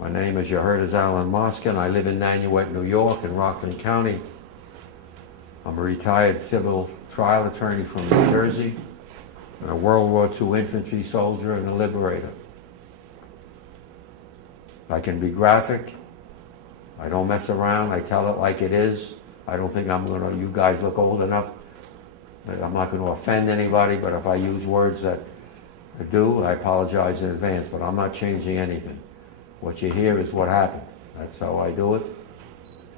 My name, as you heard, is Alan Moskin. I live in Nanuet, New York, in Rockland County. I'm a retired civil trial attorney from New Jersey, and a World War II infantry soldier and a liberator. I can be graphic. I don't mess around. I tell it like it is. I don't think you guys look old enough that I'm not going to offend anybody, but if I use words that I do, I apologize in advance, but I'm not changing anything. What you hear is what happened. That's how I do it.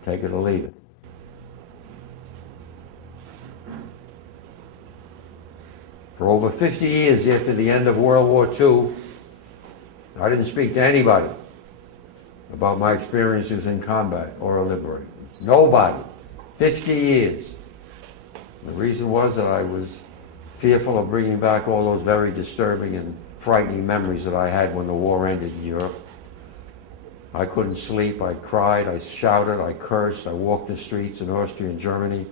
Take it or leave it. For over 50 years after the end of World War II, I didn't speak to anybody about my experiences in combat or a liberator. Nobody. 50 years. The reason was that I was fearful of bringing back all those very disturbing and frightening memories that I had when the war ended in Europe. I couldn't sleep, I cried, I shouted, I cursed, I walked the streets in Austria and Germany,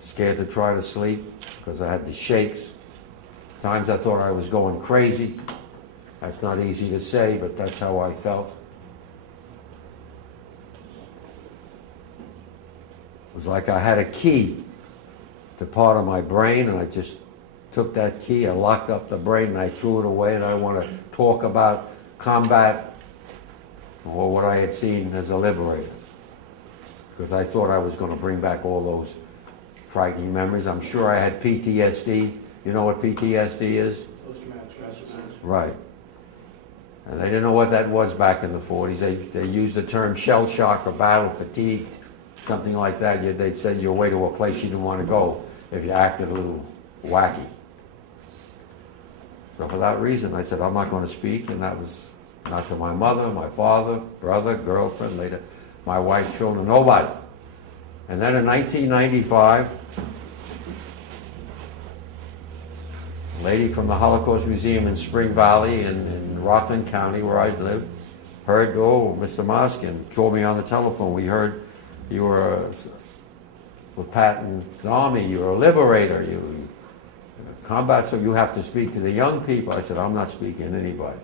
scared to try to sleep because I had the shakes. Times I thought I was going crazy. That's not easy to say, but that's how I felt. It was like I had a key to part of my brain, and I just took that key, I locked up the brain, and I threw it away, and I want to talk about combat or what I had seen as a liberator, because I thought I was going to bring back all those frightening memories. I'm sure I had PTSD. You know what PTSD is? Post-traumatic stress disorder. Right. And they didn't know what that was back in the 40s. They used the term shell shock or battle fatigue, something like that. They said you're away to a place you didn't want to go if you acted a little wacky. So for that reason, I said, I'm not going to speak, and that was not to my mother, my father, brother, girlfriend, later my wife, children, nobody. And then in 1995, a lady from the Holocaust Museum in Spring Valley in Rockland County, where I live, heard, oh, Mr. Moskin, called me on the telephone. We heard you were with Patton's army, you were a liberator, you combat, so you have to speak to the young people. I said, I'm not speaking to anybody.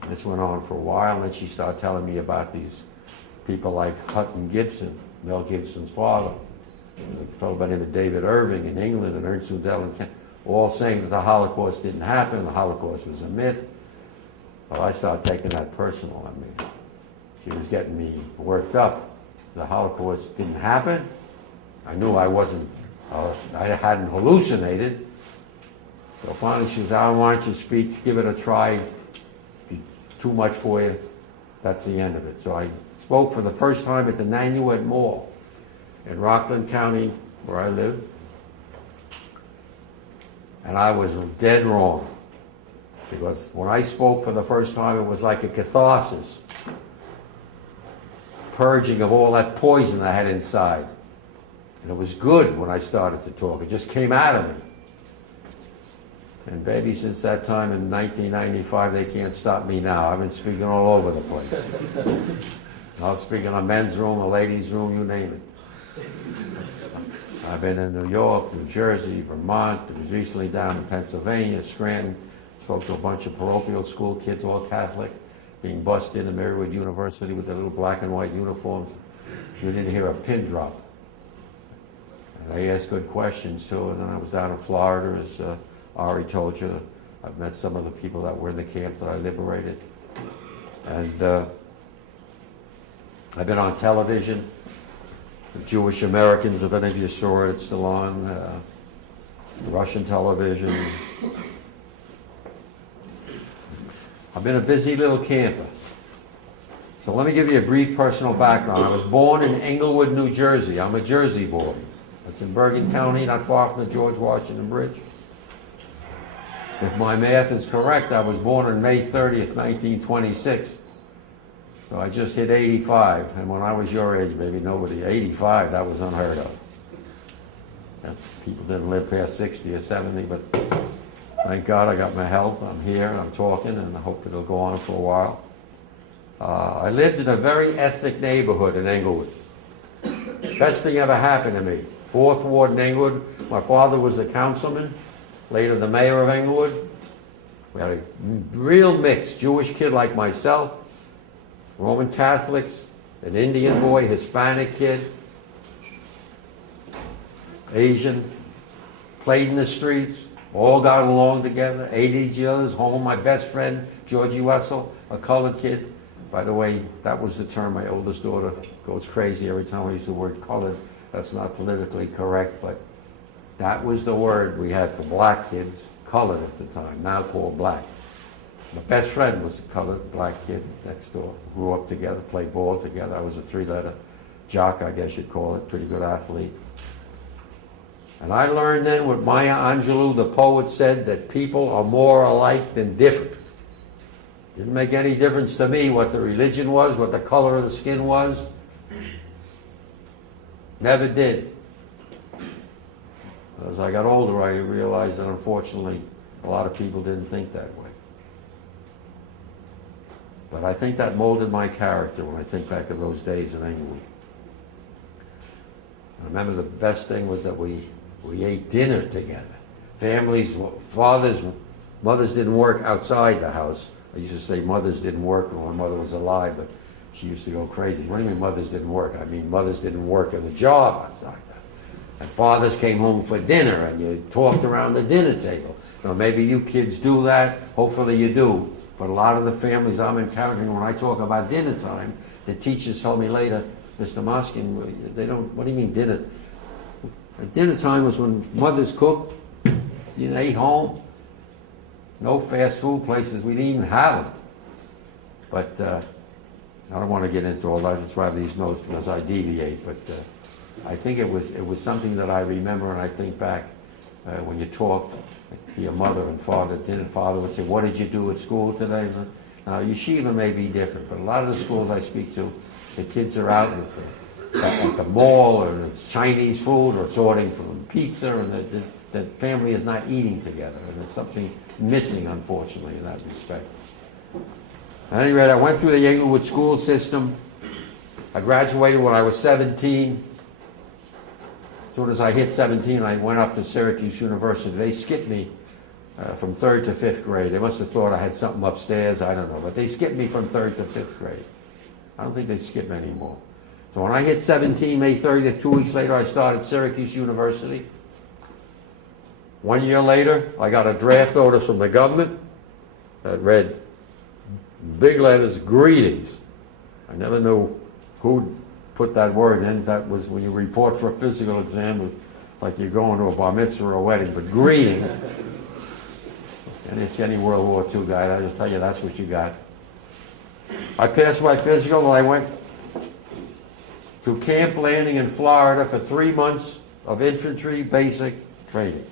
And this went on for a while, and then she started telling me about these people like Hutton Gibson, Mel Gibson's father, a fellow by the name of David Irving in England, and Ernst Udell in Kent, all saying that the Holocaust didn't happen, the Holocaust was a myth. Well, I started taking that personal. I mean, she was getting me worked up. The Holocaust didn't happen. I knew I wasn't, I hadn't hallucinated. So finally she said, why don't you speak, give it a try. Too much for you, that's the end of it. So I spoke for the first time at the Nanuet Mall in Rockland County, where I live. And I was dead wrong. Because when I spoke for the first time, it was like a catharsis. Purging of all that poison I had inside. And it was good when I started to talk. It just came out of me. And baby, since that time in 1995, they can't stop me now. I've been speaking all over the place. I was speaking in a men's room, a ladies' room, you name it. I've been in New York, New Jersey, Vermont. I was recently down in Pennsylvania, Scranton. Spoke to a bunch of parochial school kids, all Catholic, being bussed into Marywood University with their little black and white uniforms. You didn't hear a pin drop. And they asked good questions, too. And then I was down in Florida, as Ari told you. I've met some of the people that were in the camps that I liberated. And I've been on television, Jewish Americans, if any of you saw it, it's still on, Russian television. I've been a busy little camper. So let me give you a brief personal background. I was born in Englewood, New Jersey. I'm a Jersey boy. That's in Bergen County, not far from the George Washington Bridge. If my math is correct, I was born on May 30th, 1926. So I just hit 85. And when I was your age, maybe nobody, 85, that was unheard of. And people didn't live past 60 or 70, but thank God I got my health. I'm here, I'm talking, and I hope it'll go on for a while. I lived in a very ethnic neighborhood in Englewood. Best thing ever happened to me. 4th Ward in Englewood. My father was a councilman, later the mayor of Englewood. We had a real mix, Jewish kid like myself, Roman Catholics, an Indian boy, Hispanic kid, Asian, played in the streets, all got along together, ate each other's home. My best friend, Georgie Wessel, a colored kid. By the way, that was the term my oldest daughter goes crazy every time I use the word colored. That's not politically correct, but that was the word we had for black kids, colored at the time, now called black. My best friend was a colored black kid next door. Grew up together, played ball together. I was a three-letter jock, I guess you'd call it, pretty good athlete. And I learned then what Maya Angelou, the poet, said, that people are more alike than different. Didn't make any difference to me what the religion was, what the color of the skin was. Never did. As I got older, I realized that unfortunately a lot of people didn't think that way. But I think that molded my character when I think back of those days in England. I remember the best thing was that we ate dinner together. Families, fathers, mothers didn't work outside the house. I used to say mothers didn't work when my mother was alive, but she used to go crazy. What do you mean mothers didn't work? I mean mothers didn't work in the job outside. And fathers came home for dinner and you talked around the dinner table. Now maybe you kids do that, hopefully you do. But a lot of the families I'm encountering when I talk about dinner time, the teachers told me later, Mr. Moskin, they don't, what do you mean dinner? Dinner time was when mothers cooked, you ate home. No fast food places, we didn't even have them. But I don't want to get into all that, that's why I have these notes because I deviate, but I think it was something that I remember and I think back when you talked to your mother and father, father would say, what did you do at school today? Now, yeshiva may be different, but a lot of the schools I speak to, the kids are out at the mall, or it's Chinese food, or it's ordering from pizza, and the family is not eating together, and there's something missing, unfortunately, in that respect. At any rate, I went through the Englewood school system. I graduated when I was 17. As soon as I hit 17, I went up to Syracuse University. They skipped me from 3rd to 5th grade. They must have thought I had something upstairs, I don't know. But they skipped me from 3rd to 5th grade. I don't think they skip anymore. So when I hit 17, May 30th, 2 weeks later, I started Syracuse University. 1 year later, I got a draft order from the government that read, big letters, greetings. I never knew who put that word in. That was when you report for a physical exam, like you're going to a bar mitzvah or a wedding, but greetings. And it's any World War II guy, I'll tell you that's what you got. I passed my physical and I went to Camp Landing in Florida for 3 months of infantry basic training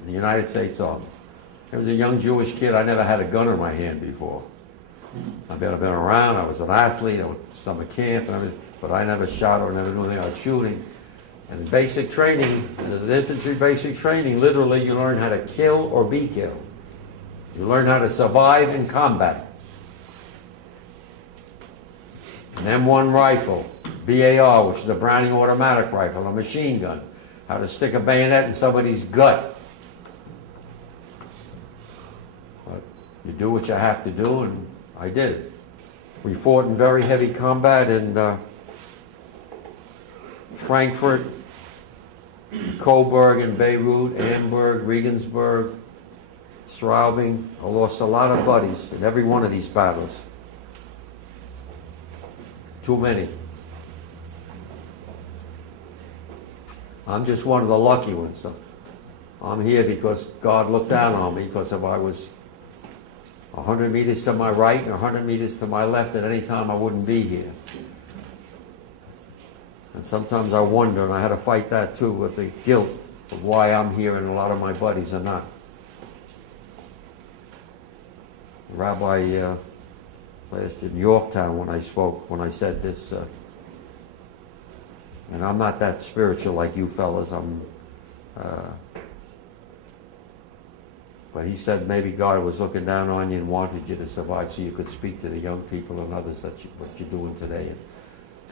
in the United States Army. I was a young Jewish kid. I never had a gun in my hand before. I've been around. I was an athlete. I went to summer camp and everything, but I never shot or never knew anything about shooting. And basic training, as an infantry basic training, literally you learn how to kill or be killed. You learn how to survive in combat. An M1 rifle, BAR, which is a Browning automatic rifle, a machine gun. How to stick a bayonet in somebody's gut. But you do what you have to do, and I did it. We fought in very heavy combat in Frankfurt, Coburg and Beirut, Hamburg, Regensburg, Straubing. I lost a lot of buddies in every one of these battles. Too many. I'm just one of the lucky ones. So I'm here because God looked down on me, because if I was 100 meters to my right and 100 meters to my left at any time, I wouldn't be here. And sometimes I wonder, and I had to fight that too, with the guilt of why I'm here and a lot of my buddies are not. Rabbi last in Yorktown when I said this, and I'm not that spiritual like you fellas, but he said maybe God was looking down on you and wanted you to survive so you could speak to the young people and others what you're doing today. And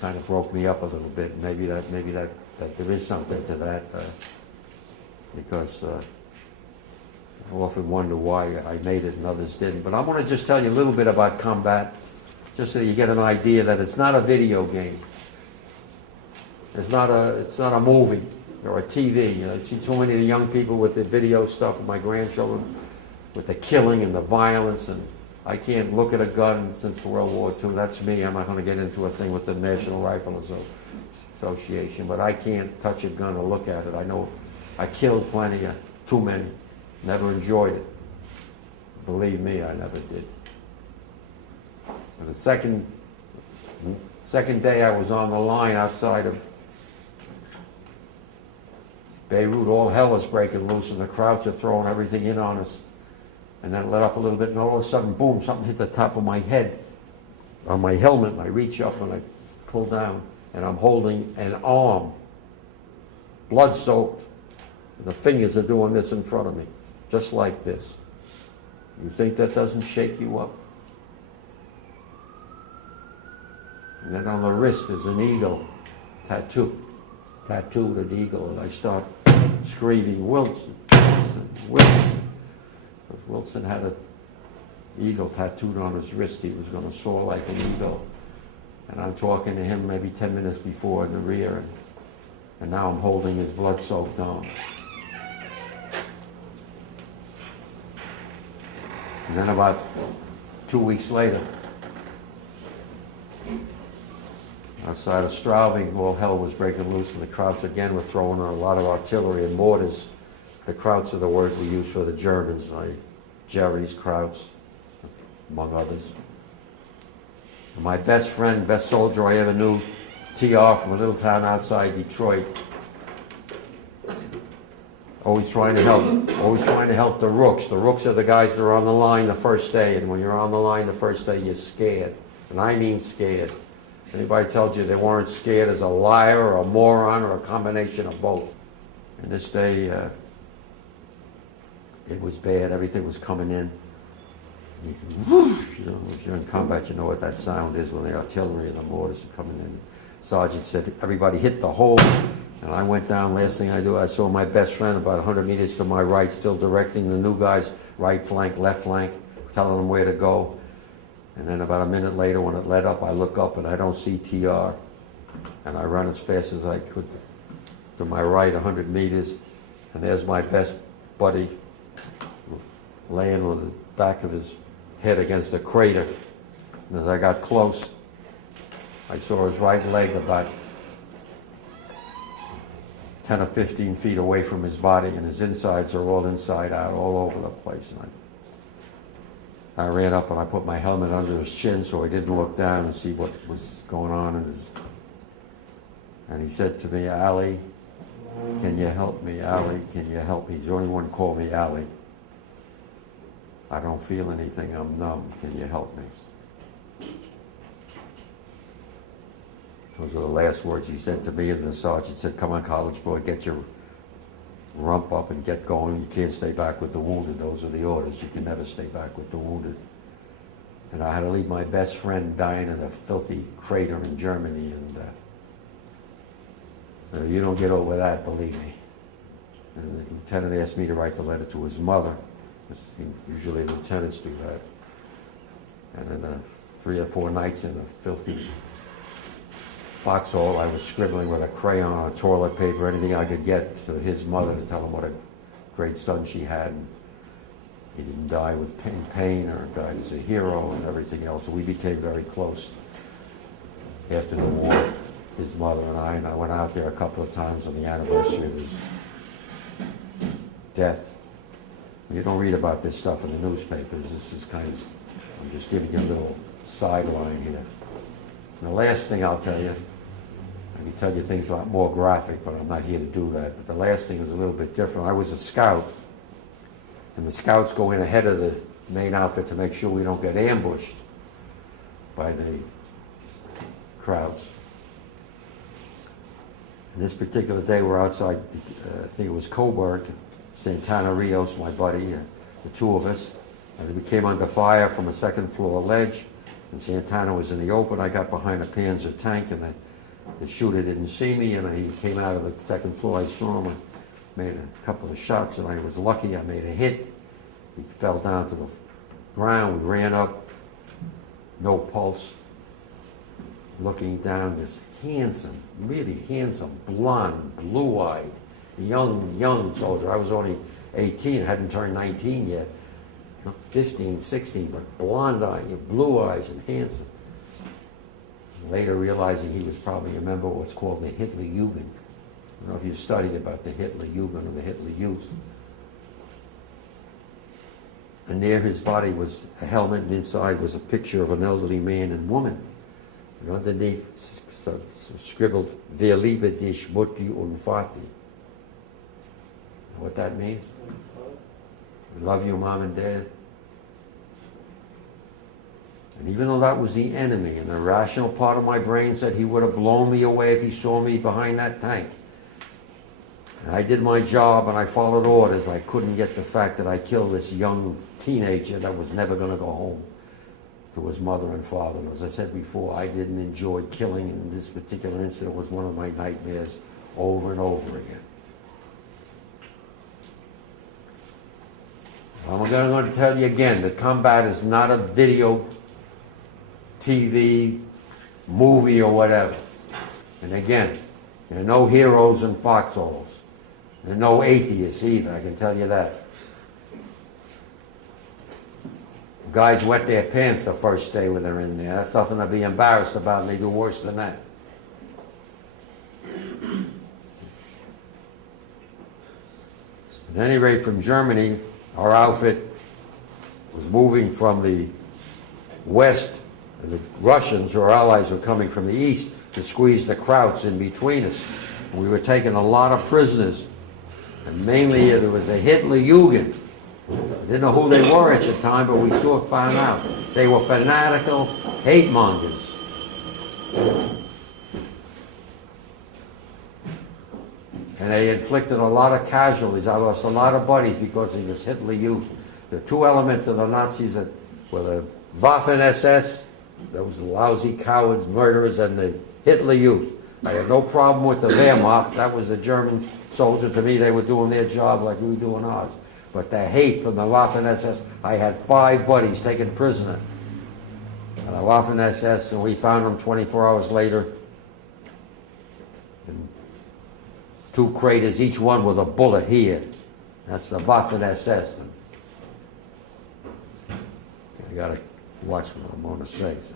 kind of broke me up a little bit. Maybe that there is something to that, because often wonder why I made it and others didn't. But I want to just tell you a little bit about combat, just so you get an idea that it's not a video game. It's not a movie or a TV. You know, I see too many of the young people with the video stuff, my grandchildren, with the killing and the violence, and I can't look at a gun since World War II. That's me. I'm not going to get into a thing with the National Rifle Association, but I can't touch a gun or look at it. I know I killed plenty, too many. Never enjoyed it. Believe me, I never did. And the second day I was on the line outside of Beirut, all hell is breaking loose and the crowds are throwing everything in on us. And then it let up a little bit and all of a sudden, boom, something hit the top of my head, on my helmet. And I reach up and I pull down and I'm holding an arm, blood soaked. The fingers are doing this in front of me, just like this. You think that doesn't shake you up? And then on the wrist is an eagle tattooed an eagle, and I start screaming, Wilson, Wilson, Wilson. Because Wilson had an eagle tattooed on his wrist. He was going to soar like an eagle. And I'm talking to him maybe 10 minutes before in the rear, and now I'm holding his blood-soaked arm. And then about 2 weeks later, outside of Straubing, all hell was breaking loose, and the Krauts again were throwing a lot of artillery and mortars. The Krauts are the word we use for the Germans, like Jerry's, Krauts, among others. And my best friend, best soldier I ever knew, TR from a little town outside Detroit, always trying to help the rooks. The rooks are the guys that are on the line the first day, and when you're on the line the first day, you're scared. And I mean scared. Anybody tells you they weren't scared is a liar or a moron or a combination of both. And this day, it was bad. Everything was coming in. You know, if you're in combat, you know what that sound is when the artillery and the mortars are coming in. Sergeant said, everybody hit the hole. And I went down. Last thing I do, I saw my best friend about 100 meters to my right, still directing the new guys, right flank, left flank, telling them where to go. And then about a minute later, when it let up, I look up and I don't see TR. And I run as fast as I could to my right, 100 meters. And there's my best buddy laying with the back of his head against a crater. And as I got close, I saw his right leg about 10 or 15 feet away from his body, and his insides are all inside out, all over the place. And I ran up and I put my helmet under his chin so he didn't look down and see what was going on in his... And he said to me, Allie, can you help me? Allie, can you help me? He's the only one who called me Allie. I don't feel anything, I'm numb. Can you help me? Those are the last words he said to me, and the sergeant said, come on, college boy, get your rump up and get going. You can't stay back with the wounded. Those are the orders. You can never stay back with the wounded. And I had to leave my best friend dying in a filthy crater in Germany, and you don't get over that, believe me. And the lieutenant asked me to write the letter to his mother. Usually lieutenants do that. And then 3 or 4 nights in a filthy foxhole, I was scribbling with a crayon on toilet paper, anything I could get to his mother to tell him what a great son she had. And he didn't die with pain or died as a hero and everything else. So we became very close after the war, his mother and I went out there a couple of times on the anniversary of his death. You don't read about this stuff in the newspapers. This is kind of, I'm just giving you a little sideline here. And the last thing I'll tell you, I can tell you things a lot more graphic, but I'm not here to do that. But the last thing is a little bit different. I was a scout, and the scouts go in ahead of the main outfit to make sure we don't get ambushed by the crowds. And this particular day, we're outside, I think it was Coburg, Santana Rios, my buddy, the two of us. And we came under fire from a second floor ledge, and Santana was in the open. I got behind a Panzer tank, and the shooter didn't see me, and he came out of the second floor. I saw him, I made a couple of shots, and I was lucky. I made a hit, He fell down to the ground. We ran up, no pulse, looking down, this handsome, really handsome, blonde, blue-eyed, young soldier. I was only 18, hadn't turned 19 yet. 15, 16, but blonde eyed, blue eyes, and handsome. Later realizing he was probably a member of what's called the Hitler Jugend. I don't know if you've studied about the Hitler Jugend or the Hitler Youth. And near his body was a helmet, and inside was a picture of an elderly man and woman. And underneath scribbled, "Wir lieben dich, Mutti und Vati." Know what that means? I love you, Mom and Dad. And even though that was the enemy, and the rational part of my brain said he would have blown me away if he saw me behind that tank. And I did my job and I followed orders. I couldn't get the fact that I killed this young teenager that was never going to go home to his mother and father. And as I said before, I didn't enjoy killing, and this particular incident was one of my nightmares over and over again. I'm going to tell you again that combat is not a video, TV, movie, or whatever. And again, there are no heroes in foxholes. There are no atheists either, I can tell you that. Guys wet their pants the first day when they're in there. That's nothing to be embarrassed about, and they do worse than that. At any rate, from Germany, our outfit was moving from the west. The Russians, or allies, were coming from the east to squeeze the Krauts in between us. And we were taking a lot of prisoners, and mainly there was the Hitler Jugend. I didn't know who they were at the time, but we sort of found out. They were fanatical hate mongers. And they inflicted a lot of casualties. I lost a lot of buddies because of this Hitler Youth. The two elements of the Nazis that were the Waffen-SS, those lousy cowards, murderers, and the Hitler Youth. I had no problem with the Wehrmacht. That was the German soldier. To me, they were doing their job like we were doing ours. But the hate from the Waffen-SS, I had 5 buddies taken prisoner. And the Waffen-SS, and we found them 24 hours later. And 2 craters, each one with a bullet here. That's the Waffen-SS. I gotta watch what I'm going to say. So.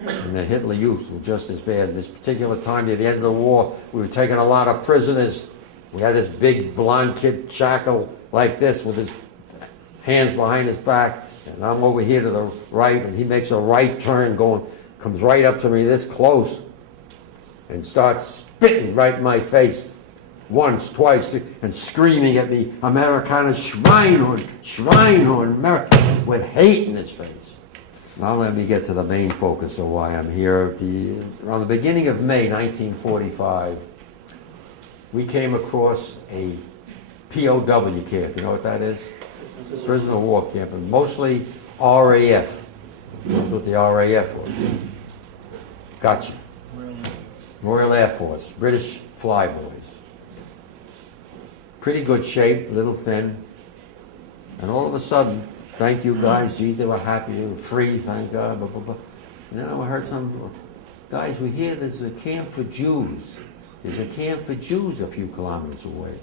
And the Hitler Youth were just as bad. This particular time, near the end of the war, we were taking a lot of prisoners. We had this big blonde kid shackled like this with his hands behind his back. And I'm over here to the right, and he makes a right turn, comes right up to me this close, and starts spitting right in my face. Once, twice, and screaming at me, "Amerikaner, Schweinhund, Schweinhund," America, with hate in his face. Now let me get to the main focus of why I'm here. Around the beginning of May 1945, we came across a POW camp. You know what that is? Prisoner of war camp, and mostly RAF. That's what the RAF was. Gotcha. Royal Air Force, British flyboys. Pretty good shape, a little thin. And all of a sudden, thank you guys, geez, they were happy, they were free, thank God, blah, blah, blah. And then I heard some, guys, we hear there's a camp for Jews. There's a camp for Jews a few kilometers away.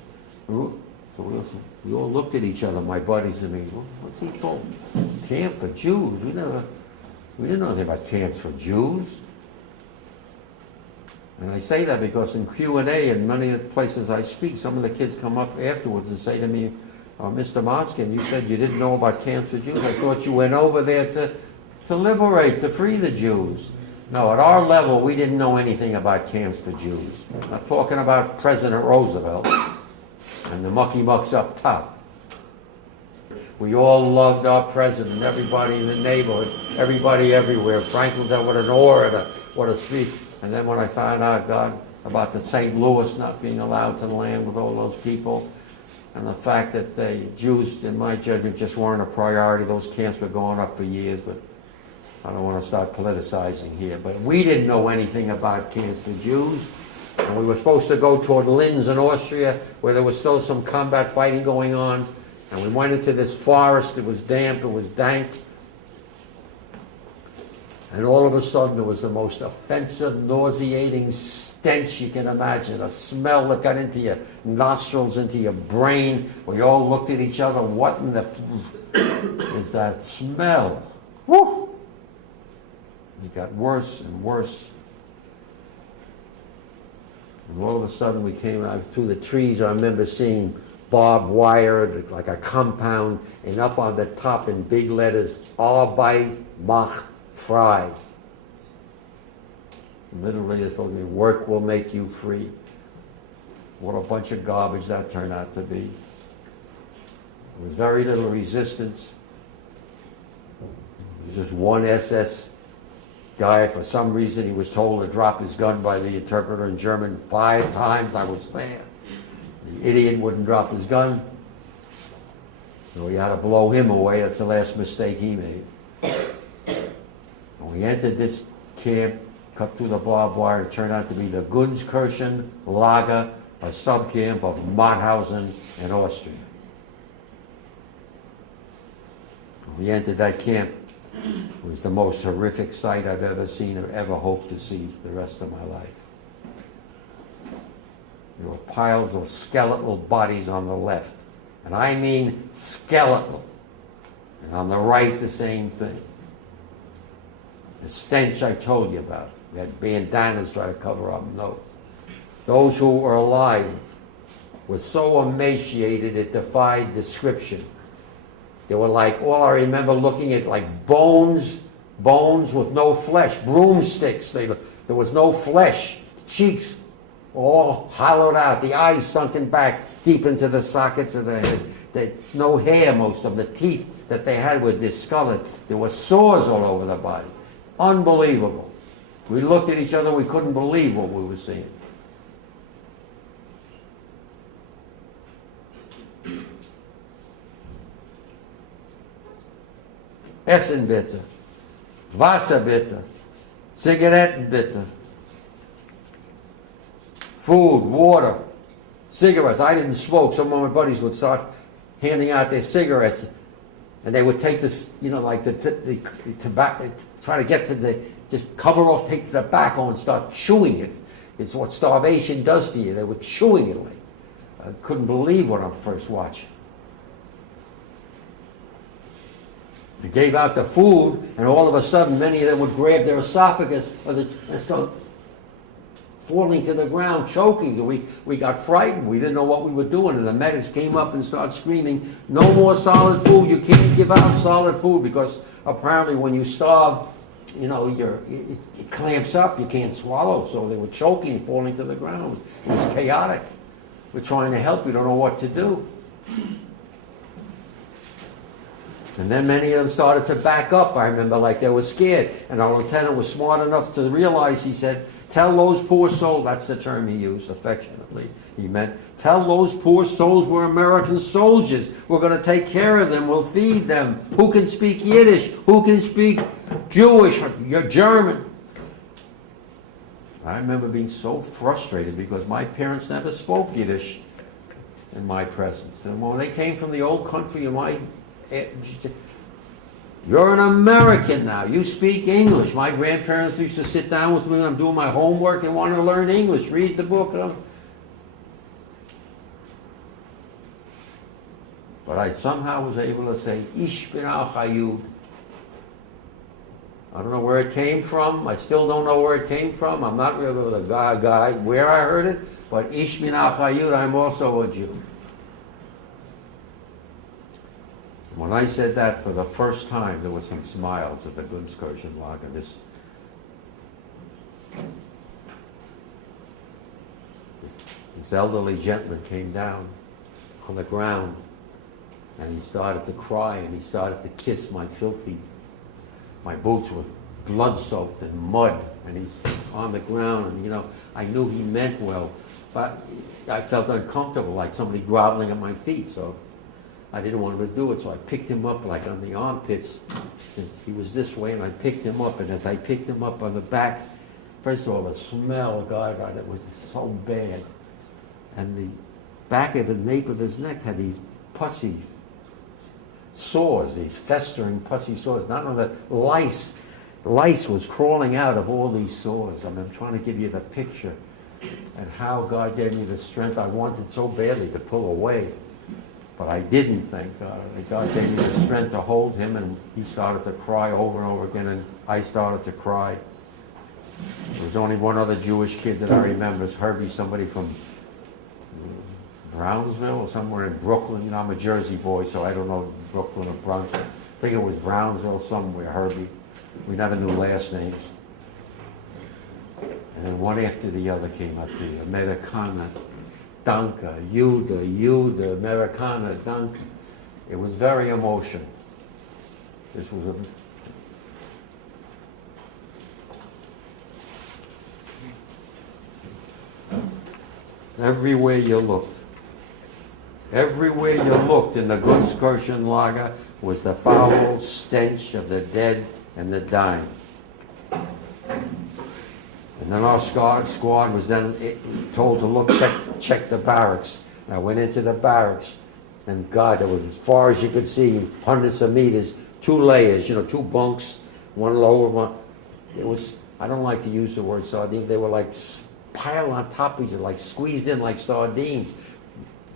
So we all looked at each other, my buddies and me, what's he talking? Camp for Jews? We didn't know anything about camps for Jews. And I say that because in Q&A and many of the places I speak, some of the kids come up afterwards and say to me, "Mr. Moskin, you said you didn't know about camps for Jews. I thought you went over there to liberate, to free the Jews." No, at our level, we didn't know anything about camps for Jews. I'm not talking about President Roosevelt and the mucky mucks up top. We all loved our president, everybody in the neighborhood, everybody everywhere. Franklin dealt with an orator, what a speech. And then when I found out, God, about the St. Louis not being allowed to land with all those people, and the fact that the Jews, in my judgment, just weren't a priority. Those camps were going up for years, but I don't want to start politicizing here. But we didn't know anything about camps for Jews. And we were supposed to go toward Linz in Austria, where there was still some combat fighting going on. And we went into this forest. It was damp. It was dank. And all of a sudden, there was the most offensive, nauseating stench you can imagine. A smell that got into your nostrils, into your brain. We all looked at each other. What in the is that smell? Woo! It got worse and worse. And all of a sudden, we came out through the trees. I remember seeing barbed wire, like a compound, and up on the top in big letters, Arbeit macht frei. Literally, it's supposed to mean work will make you free. What a bunch of garbage that turned out to be. There was very little resistance. There was just one SS guy. For some reason, he was told to drop his gun by the interpreter in German 5 times. I was there. The idiot wouldn't drop his gun. So we had to blow him away. That's the last mistake he made. When we entered this camp, cut through the barbed wire, it turned out to be the Gunskirchen Lager, a subcamp of Mauthausen in Austria. When we entered that camp, it was the most horrific sight I've ever seen or ever hoped to see the rest of my life. There were piles of skeletal bodies on the left, and I mean skeletal. And on the right, the same thing. The stench I told you about. We had bandanas trying to cover up nose. Those who were alive were so emaciated it defied description. They were like, all I remember looking at like bones with no flesh, broomsticks. There was no flesh, cheeks all hollowed out, the eyes sunken back deep into the sockets of the head. No hair, most of them. The teeth that they had were discolored. There were sores all over the body. Unbelievable. We looked at each other, we couldn't believe what we were seeing. Essen bitte, Wasser bitte, Zigaretten bitte, food, water, cigarettes. I didn't smoke. Some of my buddies would start handing out their cigarettes, and they would take this, you know, like the tobacco, try to get to the, just cover off, take the tobacco and start chewing it. It's what starvation does to you. They were chewing it like. I couldn't believe what I'm first watching. They gave out the food, and all of a sudden, many of them would grab their esophagus and start falling to the ground, choking. We got frightened. We didn't know what we were doing, and the medics came up and started screaming, "No more solid food. You can't give out solid food," because apparently when you starve, you know, it clamps up. You can't swallow. So they were choking, falling to the ground. It was chaotic. We're trying to help. We don't know what to do. And then many of them started to back up. I remember, like they were scared. And our lieutenant was smart enough to realize, he said, "Tell those poor souls," that's the term he used affectionately, he meant, "tell those poor souls we're American soldiers. We're going to take care of them. We'll feed them. Who can speak Yiddish? Who can speak Jewish? You're German." I remember being so frustrated because my parents never spoke Yiddish in my presence. And when they came from the old country, "You're an American now. You speak English." My grandparents used to sit down with me when I'm doing my homework and want to learn English. Read the book. But I somehow was able to say, "Ich bin auch a Jud." I don't know where it came from. I still don't know where it came from. I'm not really the guy where I heard it. But "Ich bin auch a Jud," I'm also a Jew. When I said that for the first time, there were some smiles at the Gunskirchen Lager. This elderly gentleman came down on the ground, and he started to cry, and he started to kiss my boots were blood-soaked in mud, and he's on the ground, and, you know, I knew he meant well, but I felt uncomfortable, like somebody groveling at my feet, so I didn't want him to do it, so I picked him up like on the armpits. And he was this way, and I picked him up, and as I picked him up on the back, first of all, the smell of God, it was so bad. And the back of the nape of his neck had these pussy sores, these festering, pussy sores. Not only that, lice was crawling out of all these sores. I mean, I'm trying to give you the picture and how God gave me the strength. I wanted so badly to pull away, but I didn't, thank God. God gave me the strength to hold him, and he started to cry over and over again, and I started to cry. There was only one other Jewish kid that I remember. It's Herbie, somebody from Brownsville or somewhere in Brooklyn. You know, I'm a Jersey boy, so I don't know Brooklyn or Bronx. I think it was Brownsville somewhere, Herbie. We never knew last names. And then one after the other came up to you. Americana, Danke, Jude, Americana, Danke. It was very emotional. This was everywhere you looked. Everywhere you looked in the Gunskirchenlager was the foul stench of the dead and the dying. And then our squad was then told to look, check the barracks. And I went into the barracks, and God, it was as far as you could see, hundreds of meters, 2 layers, you know, 2 bunks, one lower one. It was, I don't like to use the word sardine, they were like piled on top of each other, like squeezed in like sardines.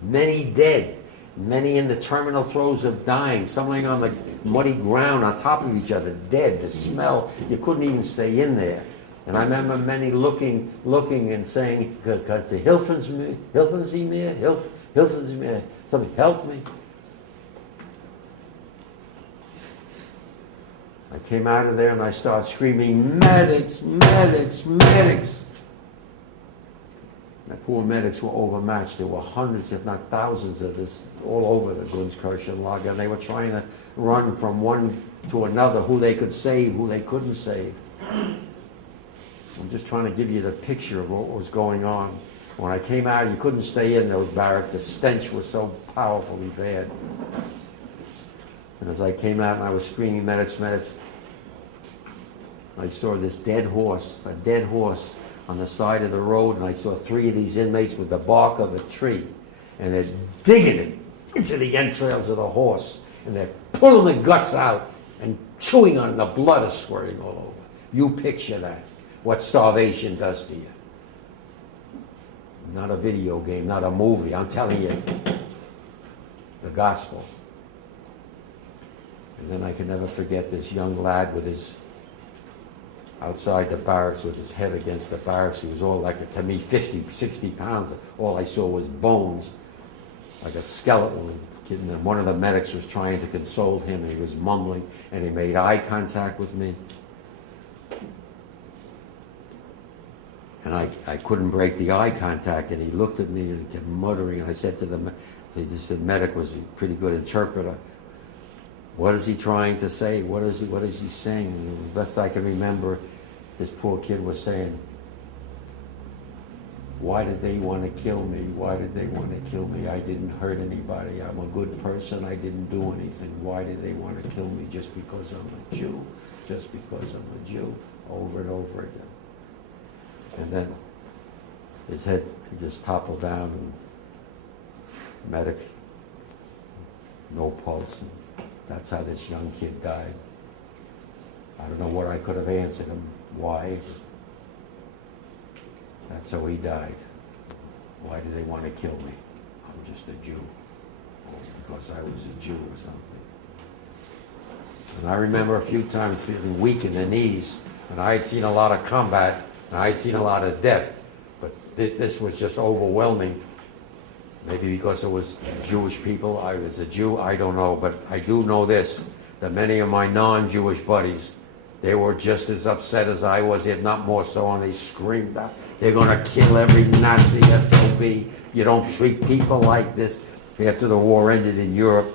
Many dead, many in the terminal throes of dying, some laying on the muddy ground on top of each other, dead. The smell, you couldn't even stay in there. And I remember many looking and saying, "Because the Hilfen's me, somebody help me." I came out of there and I started screaming, "Medics, medics, medics!" The poor medics were overmatched. There were hundreds, if not thousands, of this all over the Gunskirchenlager, and they were trying to run from one to another, who they could save, who they couldn't save. I'm just trying to give you the picture of what was going on. When I came out, you couldn't stay in those barracks. The stench was so powerfully bad. And as I came out and I was screaming, "Medics, medics," I saw this dead horse, a dead horse, on the side of the road, and I saw 3 of these inmates with the bark of a tree, and they're digging it into the entrails of the horse, and they're pulling the guts out and chewing on it, and the blood is squirting all over. You picture that, what starvation does to you. Not a video game, not a movie, I'm telling you, the gospel. And then I can never forget this young lad with his outside the barracks with his head against the barracks. He was all like, to me, 50, 60 pounds. All I saw was bones, like a skeleton. And one of the medics was trying to console him, and he was mumbling, and he made eye contact with me. And I couldn't break the eye contact, and he looked at me and kept muttering. And I said to the medic was a pretty good interpreter. What is he trying to say? What is he saying? And the best I can remember, this poor kid was saying, "Why did they want to kill me? Why did they want to kill me? I didn't hurt anybody. I'm a good person. I didn't do anything. Why did they want to kill me just because I'm a Jew? Just because I'm a Jew?" Over and over again. And then his head just toppled down, and medic, no pulse. And that's how this young kid died. I don't know what I could have answered him. Why? That's how he died. Why did they want to kill me? I'm just a Jew. Because I was a Jew or something. And I remember a few times feeling weak in the knees, and I had seen a lot of combat, and I had seen a lot of death, but this was just overwhelming. Maybe because it was Jewish people, I was a Jew, I don't know, but I do know this, that many of my non-Jewish buddies, they were just as upset as I was, if not more so, and they screamed out, "They're going to kill every Nazi SOB. You don't treat people like this." After the war ended in Europe,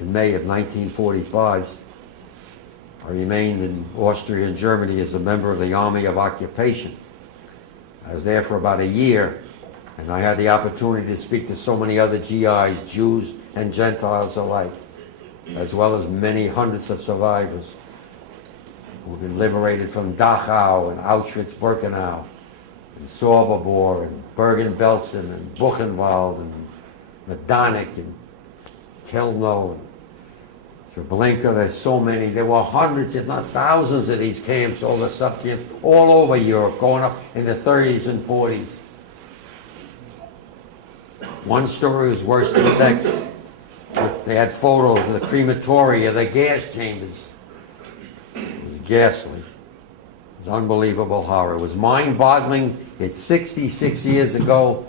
in May of 1945, I remained in Austria and Germany as a member of the Army of Occupation. I was there for about a year, and I had the opportunity to speak to so many other GIs, Jews and Gentiles alike, as well as many hundreds of survivors who've been liberated from Dachau and Auschwitz-Birkenau, and Sobibor and Bergen-Belsen and Buchenwald and Majdanek and Kelno. Treblinka, there's so many. There were hundreds, if not thousands, of these camps, all the sub-camps, all over Europe, going up in the 30s and 40s. One story was worse than the next. They had photos of the crematoria, the gas chambers. It was ghastly. It was unbelievable horror. It was mind-boggling. It's 66 years ago,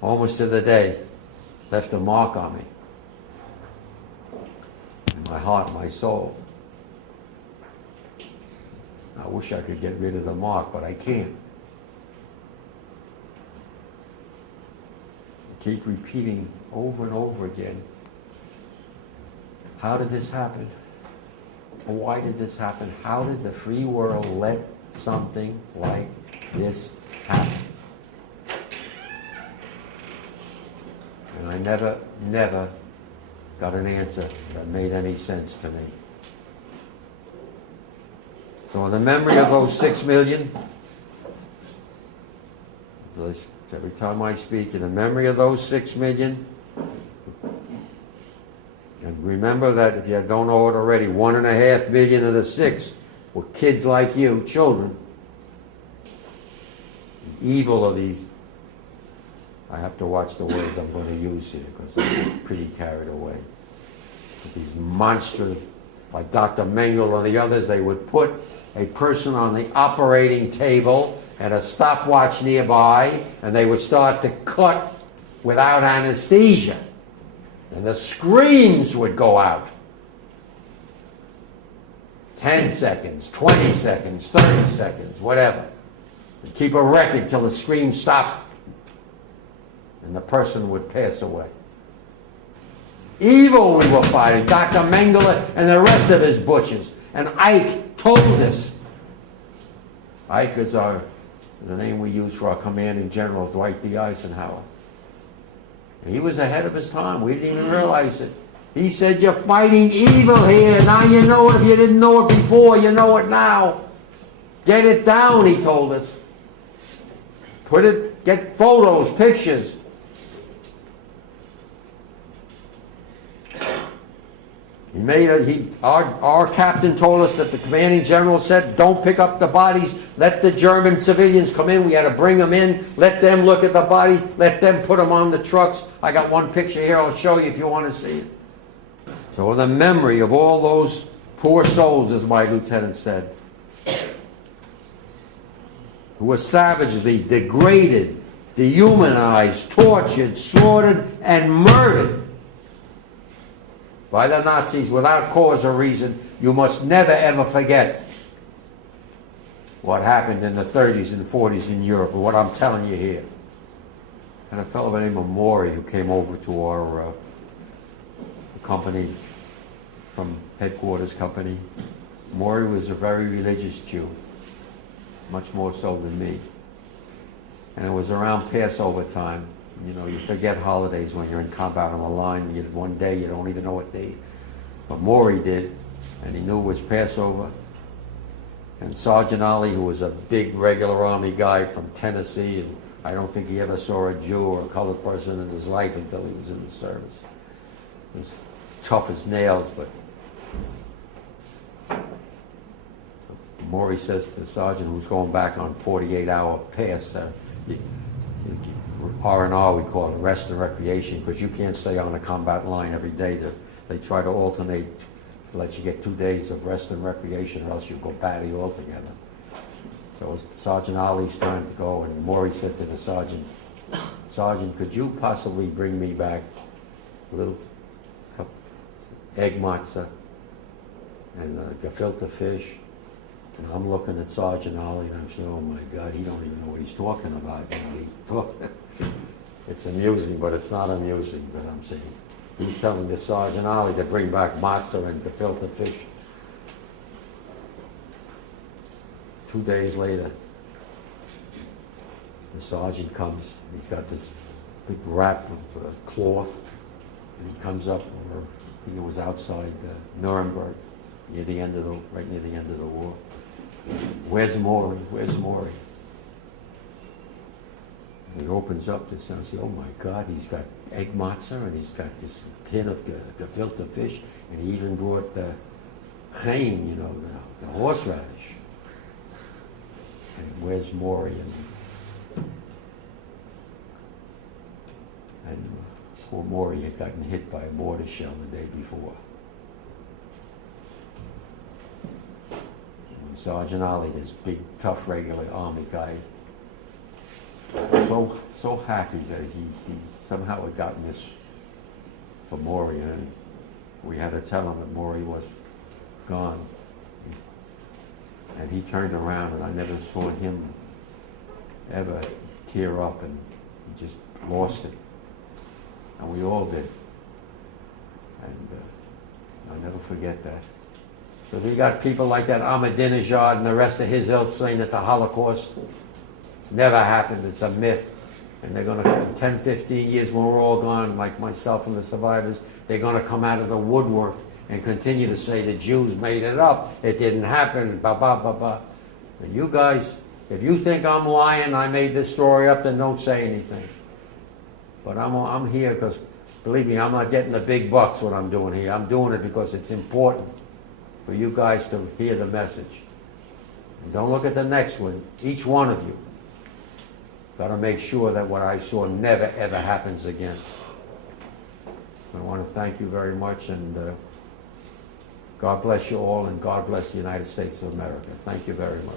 almost to the day. Left a mark on me. In my heart, my soul. I wish I could get rid of the mark, but I can't. I keep repeating over and over again. How did this happen? Why did this happen? How did the free world let something like this happen? And I never got an answer that made any sense to me. So in the memory of those 6 million, every time I speak, in the memory of those 6 million, and remember that if you don't know it already, 1.5 million of the 6 were kids like you, children. The evil of these, I have to watch the words I'm going to use here because I'm pretty carried away. But these monsters, like Dr. Mengele and the others, they would put a person on the operating table and a stopwatch nearby, and they would start to cut without anesthesia. And the screams would go out. 10 seconds, 20 seconds, 30 seconds, whatever. And keep a record till the scream stopped. And the person would pass away. Evil we were fighting. Dr. Mengele and the rest of his butchers. And Ike told us. Ike is the name we use for our commanding general, Dwight D. Eisenhower. He was ahead of his time. We didn't even realize it. He said, you're fighting evil here. Now you know it. If you didn't know it before, you know it now. Get it down, he told us. Get photos, pictures. Our captain told us that the commanding general said, don't pick up the bodies, let the German civilians come in. We had to bring them in, let them look at the bodies, let them put them on the trucks. I got one picture here, I'll show you if you want to see it. So in the memory of all those poor souls, as my lieutenant said, who were savagely degraded, dehumanized, tortured, slaughtered, and murdered by the Nazis without cause or reason, you must never ever forget what happened in the 30s and 40s in Europe, and what I'm telling you here. And a fellow by the name of Maury, who came over to our company from headquarters company. Maury was a very religious Jew, much more so than me. And it was around Passover time. You know, you forget holidays when you're in combat on the line. One day you don't even know what day. But Maury did, and he knew it was Passover. And Sergeant Ali, who was a big regular Army guy from Tennessee, and I don't think he ever saw a Jew or a colored person in his life until he was in the service. He was tough as nails, but so Maury says to the sergeant, who's going back on 48-hour pass, R&R, we call it, rest and recreation, because you can't stay on a combat line every day. They try to alternate, to let you get 2 days of rest and recreation, or else you go batty altogether. So it was Sergeant Ali's time to go, and Maury said to the sergeant, Sergeant, could you possibly bring me back a little cup egg matzah and gefilte fish? And I'm looking at Sergeant Ali, and I'm saying, oh my God, he don't even know what he's talking about. You know, he's talking. It's amusing, but it's not amusing, but I'm saying. He's telling the Sergeant Ali to bring back matzah and gefilte fish. 2 days later, the sergeant comes. He's got this big wrap of cloth, and he comes up. I think it was outside Nuremberg, right near the end of the war. Where's Maury? Where's Maury? He opens up this and I say, oh my God, he's got egg matzah and he's got this tin of gefilte fish, and he even brought the chaim, you know, the horseradish. And where's Maury? And poor Maury had gotten hit by a mortar shell the day before. And Sergeant Ali, this big, tough, regular Army guy, so happy that he somehow had gotten this for Maury, and we had to tell him that Maury was gone. And he turned around, and I never saw him ever tear up, and he just lost it. And we all did. And I'll never forget that. Because we got people like that Ahmadinejad and the rest of his ilk saying that the Holocaust never happened, it's a myth. And they're going to, in 10, 15 years when we're all gone, like myself and the survivors, they're going to come out of the woodwork and continue to say the Jews made it up, it didn't happen, ba ba ba ba. And you guys, if you think I'm lying, I made this story up, then don't say anything. But I'm here because, believe me, I'm not getting the big bucks what I'm doing here. I'm doing it because it's important for you guys to hear the message. And don't look at the next one. Each one of you got to make sure that what I saw never, ever happens again. I want to thank you very much, and God bless you all, and God bless the United States of America. Thank you very much.